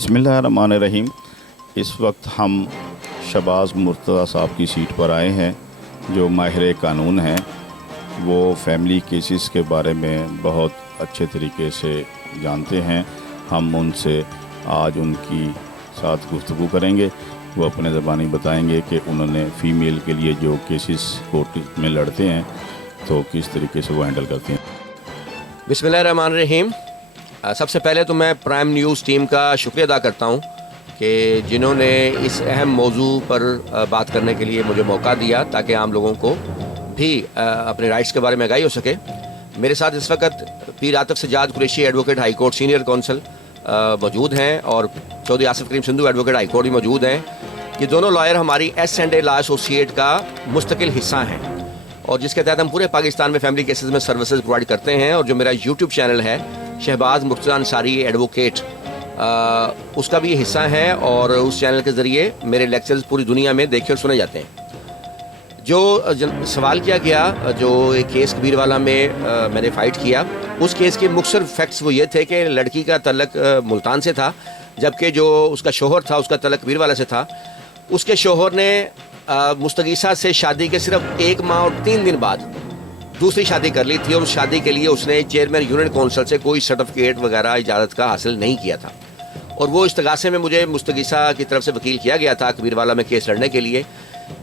बिस्मिल्लाहिर्रहमानिर्रहीम। इस वक्त हम शहबाज मुर्तज़ा साहब की सीट पर आए हैं, जो माहिर कानून हैं। वो फैमिली केसेस के बारे में बहुत अच्छे तरीके से जानते हैं। हम उनसे आज उनकी साथ गुफ्तगू करेंगे। वो अपने ज़बानी बताएंगे कि उन्होंने फ़ीमेल के लिए जो केसेस कोर्ट में लड़ते हैं तो किस तरीके से वो हैंडल करती हैं। बिस्मिल्लाहिर्रहमानिर्रहीम। सबसे पहले तो मैं प्राइम न्यूज़ टीम का शुक्रिया अदा करता हूँ कि जिन्होंने इस अहम मौजू पर बात करने के लिए मुझे मौका दिया, ताकि आम लोगों को भी अपने राइट्स के बारे में आगाही हो सके। मेरे साथ इस वक्त पीर Atif Sajjad Qureshi advocate high court senior council मौजूद हैं, और चौधरी आसिफ करीम सिंधु एडवोकेट हाई कोर्ट भी मौजूद हैं। ये दोनों लॉयर हमारी S&A लॉ एसोसिएट का मुस्तकिल हिस्सा हैं, और जिसके तहत हम पूरे पाकिस्तान में फैमिली केसेस में सर्विसेज प्रोवाइड करते हैं। और जो मेरा यूट्यूब चैनल है शहबाज मुर्तज़ा अंसारी एडवोकेट, उसका भी हिस्सा है, और उस चैनल के ज़रिए मेरे लेक्चर्स पूरी दुनिया में देखे और सुने जाते हैं। जो सवाल किया गया, जो एक केस कबीरवाला में मैंने फ़ाइट किया, उस केस के मुख्तसर फैक्ट्स वो ये थे कि लड़की का तल्लक मुल्तान से था, जबकि जो उसका शोहर था उसका तल्लक कबीरवाला से था। उसके शोहर ने मुस्तगीसा से शादी के सिर्फ 1 माह और 3 दिन बाद दूसरी शादी कर ली थी, और उस शादी के लिए उसने चेयरमैन यूनियन काउंसिल से कोई सर्टिफिकेट वगैरह इजाज़त का हासिल नहीं किया था। और वो इस्तगासे में मुझे मुस्तगीसा की तरफ से वकील किया गया था कबीरवाला में केस लड़ने के लिए।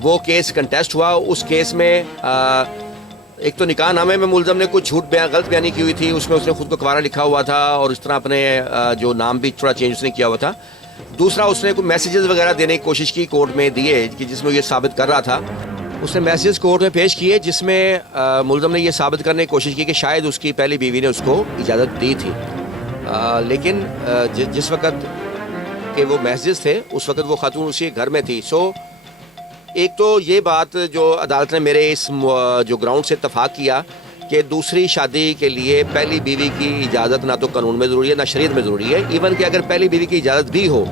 वो केस कंटेस्ट हुआ। उस केस में एक तो निकाह नामे में मुलज़म ने कुछ गलत बयानी की हुई थी, उसमें उसने खुद को कुंवारा लिखा हुआ था, और इस तरह अपने जो नाम भी थोड़ा चेंज उसने किया हुआ था। दूसरा, उसने कुछ मैसेजेस वगैरह देने की कोशिश की कोर्ट में दिए कि जिसमें ये साबित कर रहा था। उसने मैसेजेस कोर्ट में पेश किए जिसमें मुलज़म ने ये साबित करने की कोशिश की कि शायद उसकी पहली बीवी ने उसको इजाज़त दी थी। लेकिन जिस वक़्त के वो मैसेजेस थे उस वक़्त वो खातून उसी घर में थी। सो एक तो ये बात जो अदालत ने मेरे इस जो ग्राउंड से इत्तफाक किया कि दूसरी शादी के लिए पहली बीवी की इजाज़त ना तो कानून में ज़रूरी है ना शरीयत में ज़रूरी है। इवन कि अगर पहली बीवी की इजाज़त भी हो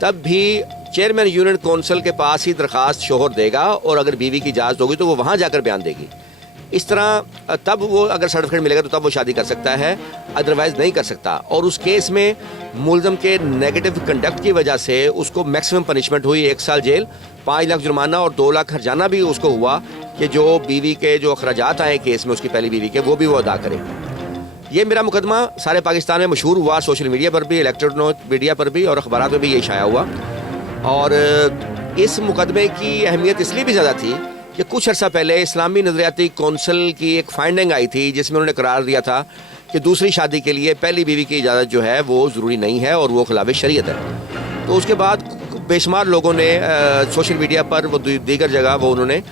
तब भी चेयरमैन यूनियन काउंसिल के पास ही दरख्वास्त शोहर देगा, और अगर बीवी की इजाज़त होगी तो वो वहाँ जाकर बयान देगी। इस तरह तब वो अगर सर्टिफिकेट मिलेगा तो तब वो शादी कर सकता है, अदरवाइज़ नहीं कर सकता। और उस केस में मुलज़म के नेगेटिव कंडक्ट की वजह से उसको मैक्सिमम पनिशमेंट हुई 1 साल जेल, 5 लाख जुर्माना और 2 लाख हर्जाना भी उसको हुआ कि जो बीवी के जो अखराजात आए केस में उसकी पहली बीवी के, वो भी वो अदा करे। ये मेरा मुकदमा सारे पाकिस्तान में मशहूर हुआ, सोशल मीडिया पर भी, इलेक्ट्रॉनिक मीडिया पर भी, और अखबारात में भी ये शाया हुआ। और इस मुकदमे की अहमियत इसलिए भी ज़्यादा थी कि कुछ अर्सा पहले इस्लामी नज़रियाती कौंसिल की एक फाइंडिंग आई थी जिसमें उन्होंने करार दिया था कि दूसरी शादी के लिए पहली बीवी की इजाज़त जो है वो ज़रूरी नहीं है और वो खिलाफ शरीयत है। तो उसके बाद बेशुमार लोगों ने सोशल मीडिया पर, वो दीगर जगह वो उन्होंने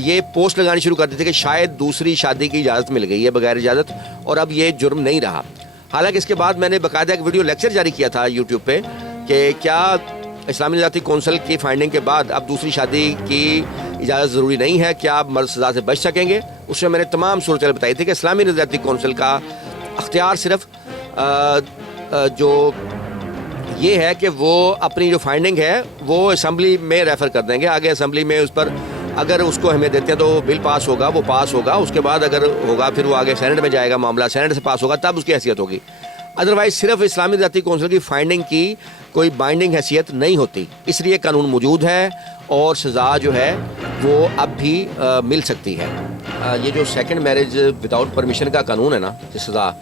ये पोस्ट लगानी शुरू कर दी थी कि शायद दूसरी शादी की इजाज़त मिल गई है बगैर इजाज़त, और अब ये जुर्म नहीं रहा। हालांकि इसके बाद मैंने बाकायदा एक वीडियो लेक्चर जारी किया था यूट्यूब पे कि क्या इस्लामी नज़रियाती कौंसिल की फाइंडिंग के बाद अब दूसरी शादी की इजाज़त ज़रूरी नहीं है, क्या आप मर्द सज़ा से बच सकेंगे। उसमें मैंने तमाम सूरत बताई थी कि इस्लामी नज़रियाती कौंसिल का अख्तियार सिर्फ जो ये है कि वो अपनी जो फाइंडिंग है वो असम्बली में रेफ़र कर देंगे। आगे असम्बली में उस पर अगर उसको अहमियत देते हैं तो बिल पास होगा, वो पास होगा। उसके बाद अगर होगा फिर वो आगे सेनेट में जाएगा, मामला सेनेट से पास होगा, तब उसकी हैसियत होगी। अदरवाइज सिर्फ इस्लामी नज़रियाती कौंसिल की फाइंडिंग की कोई बाइंडिंग हैसियत नहीं होती। इसलिए कानून मौजूद है और सज़ा जो है वो अब भी मिल सकती है। ये जो सेकंड मैरिज विदाउट परमिशन का कानून है ना, सज़ा,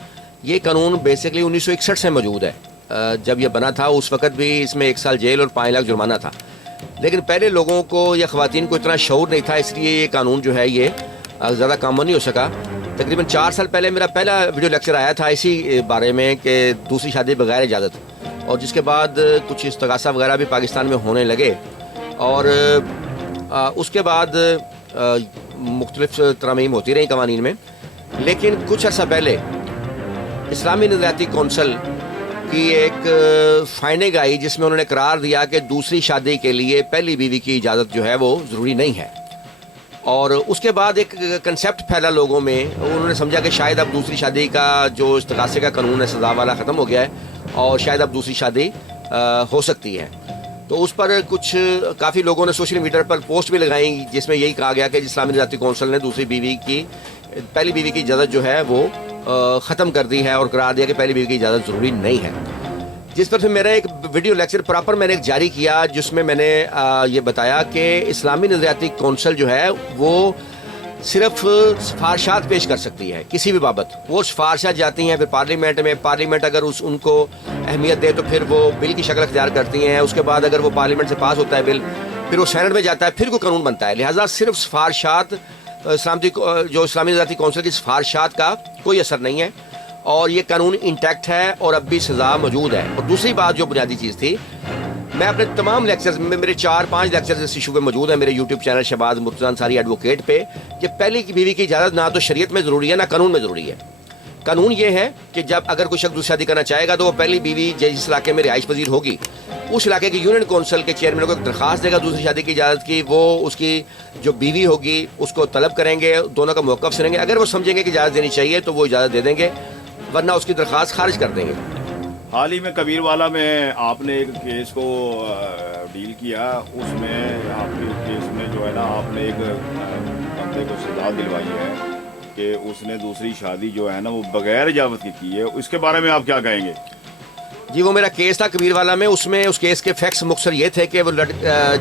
ये कानून बेसिकली 1961 से मौजूद है। जब ये बना था उस वक़्त भी इसमें 1 साल जेल और 5 लाख जुर्माना था। लेकिन पहले लोगों को या ख़वातीन को इतना शऊर नहीं था, इसलिए ये कानून जो है ये ज़्यादा कॉमन नहीं हो सका। तकरीबन 4 साल पहले मेरा पहला वीडियो लेक्चर आया था इसी बारे में कि दूसरी शादी बगैर इजाज़त, और जिसके बाद कुछ इस्तगासा वगैरह भी पाकिस्तान में होने लगे, और उसके बाद मुख्तलिफ तरमीम होती रही कवानीन में। लेकिन कुछ अर्सा पहले इस्लामी नज़रियाती कौंसिल की एक फाइंडिंग आई जिसमें उन्होंने करार दिया कि दूसरी शादी के लिए पहली बीवी की इजाज़त जो है वो ज़रूरी नहीं है। और उसके बाद एक कंसेप्ट फैला लोगों में, उन्होंने समझा कि शायद अब दूसरी शादी का जो इस्तगासे का कानून है सज़ा वाला ख़त्म हो गया है और शायद अब दूसरी शादी हो सकती है। तो उस पर कुछ काफ़ी लोगों ने सोशल मीडिया पर पोस्ट भी लगाई जिसमें यही कहा गया कि इस्लामी नज़रियाती कौंसिल ने दूसरी बीवी की पहली बीवी की इजाज़त जो है वो ख़त्म कर दी है और करार दिया कि पहली बीवी की इजाज़त ज़रूरी नहीं है। جس پر پھر میرا ایک ویڈیو لیکچر پراپر میں نے ایک جاری کیا، جس میں میں نے یہ بتایا کہ اسلامی نظریاتی کونسل جو ہے وہ صرف سفارشات پیش کر سکتی ہے کسی بھی بابت. وہ سفارشات جاتی ہیں پھر پارلیمنٹ میں، پارلیمنٹ اگر ان کو اہمیت دے تو پھر وہ بل کی شکل اختیار کرتی ہیں. اس کے بعد اگر وہ پارلیمنٹ سے پاس ہوتا ہے بل، پھر وہ سینٹ میں جاتا ہے، پھر کوئی قانون بنتا ہے. لہٰذا صرف سفارشات جو اسلامی نظریاتی کونسل کی سفارشات کا کوئی اثر نہیں ہے، اور یہ قانون انٹیکٹ ہے اور اب بھی سزا موجود ہے. اور دوسری بات جو بنیادی چیز تھی، میں اپنے تمام لیکچرز میں، میرے 4-5 لیکچرز اس ایشو پہ موجود ہیں میرے YouTube channel Shahbaz Murtaza Ansari advocate پہ، کہ پہلی کی بیوی کی اجازت نہ تو شریعت میں ضروری ہے نہ قانون میں ضروری ہے. قانون یہ ہے کہ جب اگر کوئی شخص دوسری شادی کرنا چاہے گا تو وہ پہلی بیوی جس علاقے میں رہائش پذیر ہوگی اس علاقے کی یونین کونسل کے چیئرمین کو ایک درخواست دے گا دوسری شادی کی اجازت کی. وہ اس کی جو بیوی ہوگی اس کو طلب کریں گے، دونوں کا موقف سنیں گے. اگر وہ سمجھیں گے کہ اجازت دینی چاہیے تو وہ اجازت دے دیں گے، ورنہ اس کی درخواست خارج کر دیں گے. حال ہی میں کبیر والا میں آپ نے ایک کیس کو ڈیل کیا، اس میں آپ کے کیس میں جو ہے نا آپ نے ایک بندے کو سزا دلوائی ہے کہ اس نے دوسری شادی جو ہے نا وہ بغیر اجازت کی ہے. اس کے بارے میں آپ کیا کہیں گے؟ جی وہ میرا کیس تھا کبیر والا میں. اس میں اس کیس کے فیکٹس مختصر یہ تھے کہ وہ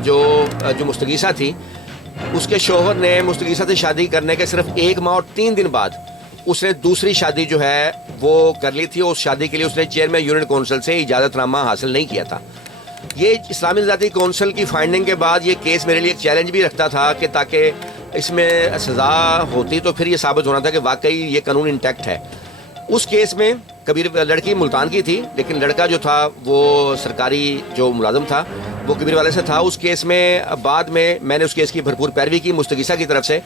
جو مستغیثہ تھی، اس کے شوہر نے مستغیثہ سے شادی کرنے کے صرف 1 ماہ اور 3 دن بعد اس نے دوسری شادی جو ہے وہ کر لی تھی. اس شادی کے لیے اس نے چیئرمین یونین کونسل سے اجازت نامہ حاصل نہیں کیا تھا. یہ اسلامی نظریاتی کونسل کی فائنڈنگ کے بعد یہ کیس میرے لیے ایک چیلنج بھی رکھتا تھا کہ تاکہ اس میں سزا ہوتی تو پھر یہ ثابت ہونا تھا کہ واقعی یہ قانون انٹیکٹ ہے. اس کیس میں لڑکی ملتان کی تھی، لیکن لڑکا جو تھا وہ سرکاری جو ملازم تھا وہ کبیر والے سے تھا. اس کیس میں بعد میں نے اس کیس کی بھرپور پیروی کی مستغیثہ کی طرف سے.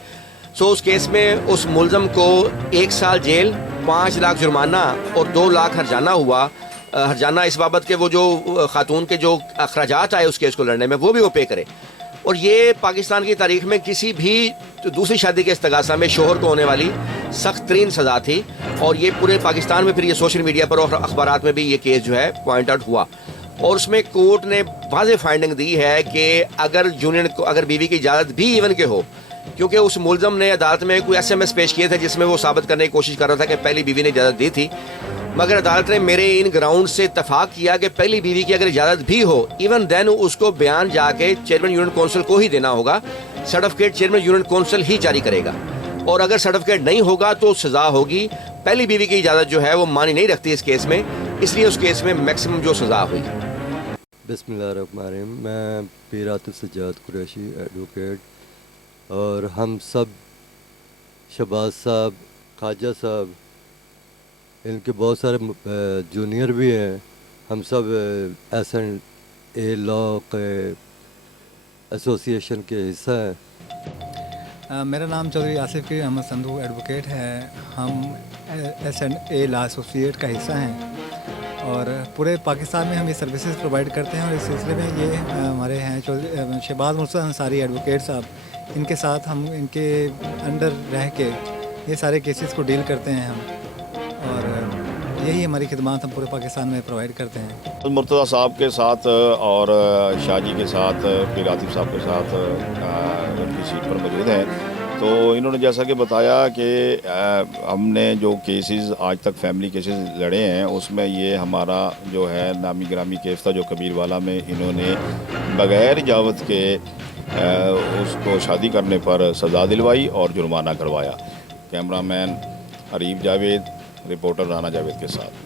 اس کیس میں اس ملزم کو 1 سال جیل، 5 لاکھ جرمانہ اور 2 لاکھ ہرجانہ ہوا. ہرجانہ اس بابت کے وہ جو خاتون کے جو اخراجات آئے اس کیس کو لڑنے میں وہ بھی وہ پے کرے. اور یہ پاکستان کی تاریخ میں کسی بھی دوسری شادی کے استغاثہ میں شوہر کو ہونے والی سخت ترین سزا تھی. اور یہ پورے پاکستان میں پھر یہ سوشل میڈیا پر اور اخبارات میں بھی یہ کیس جو ہے پوائنٹ آؤٹ ہوا. اور اس میں کورٹ نے واضح فائنڈنگ دی ہے کہ اگر بیوی کی اجازت بھی ایون کے ہو، کیونکہ اس ملزم نے عدالت میں کوئی SMS پیش کیے تھے جس میں وہ ثابت کرنے کی کوشش کر رہا تھا کہ پہلی بیوی نے اجازت دی تھی، مگر عدالت نے میرے ان گراؤنڈ سے اتفاق کیا کہ پہلی بیوی کی اگر اجازت بھی ہو ایون دین اس کو بیان جا کے چیئرمین یونین کونسل کو ہی دینا ہوگا. سرٹیفکیٹ چیئرمین یونین کونسل ہی جاری کرے گا، اور اگر سرٹیفکیٹ نہیں ہوگا تو سزا ہوگی. پہلی بیوی کی اجازت جو ہے وہ مانی نہیں رکھتی اس کیس میں، اس لیے اس کیس میں میکسیمم جو سزا ہوئی. بسم اللہ الرحمن الرحیم. میں پیر عاطف سجاد قریشی ایڈوکیٹ، اور ہم سب شہباز صاحب، خواجہ صاحب، ان کے بہت سارے جونیئر بھی ہیں، ہم سب SNA لاء کے ایسوسیشن کے حصہ ہیں. میرا نام چودھری آصف کی احمد سندھو ایڈوکیٹ ہے. ہم SNA لاء ایسوسیٹ کا حصہ ہیں اور پورے پاکستان میں ہم یہ سروسز پرووائڈ کرتے ہیں. اور اس سلسلے میں یہ ہمارے ہیں شہباز مرتضیٰ انصاری ایڈوکیٹ صاحب، ان کے ساتھ ہم ان کے انڈر رہ کے یہ سارے کیسز کو ڈیل کرتے ہیں ہم، اور یہی ہماری خدمات ہم پورے پاکستان میں پرووائڈ کرتے ہیں. مرتضیٰ صاحب کے ساتھ اور شاہ جی کے ساتھ، پیر عاطف صاحب کے ساتھ ان کی سیٹ پر موجود ہیں. تو انہوں نے جیسا کہ بتایا کہ ہم نے جو کیسز آج تک فیملی کیسز لڑے ہیں اس میں یہ ہمارا جو ہے نامی گرامی کیس تھا جو کبیر والا میں انہوں نے بغیر اجازت کے اس کو شادی کرنے پر سزا دلوائی اور جرمانہ کروایا. کیمرہ مین حریب جاوید، رپورٹر رانا جاوید کے ساتھ.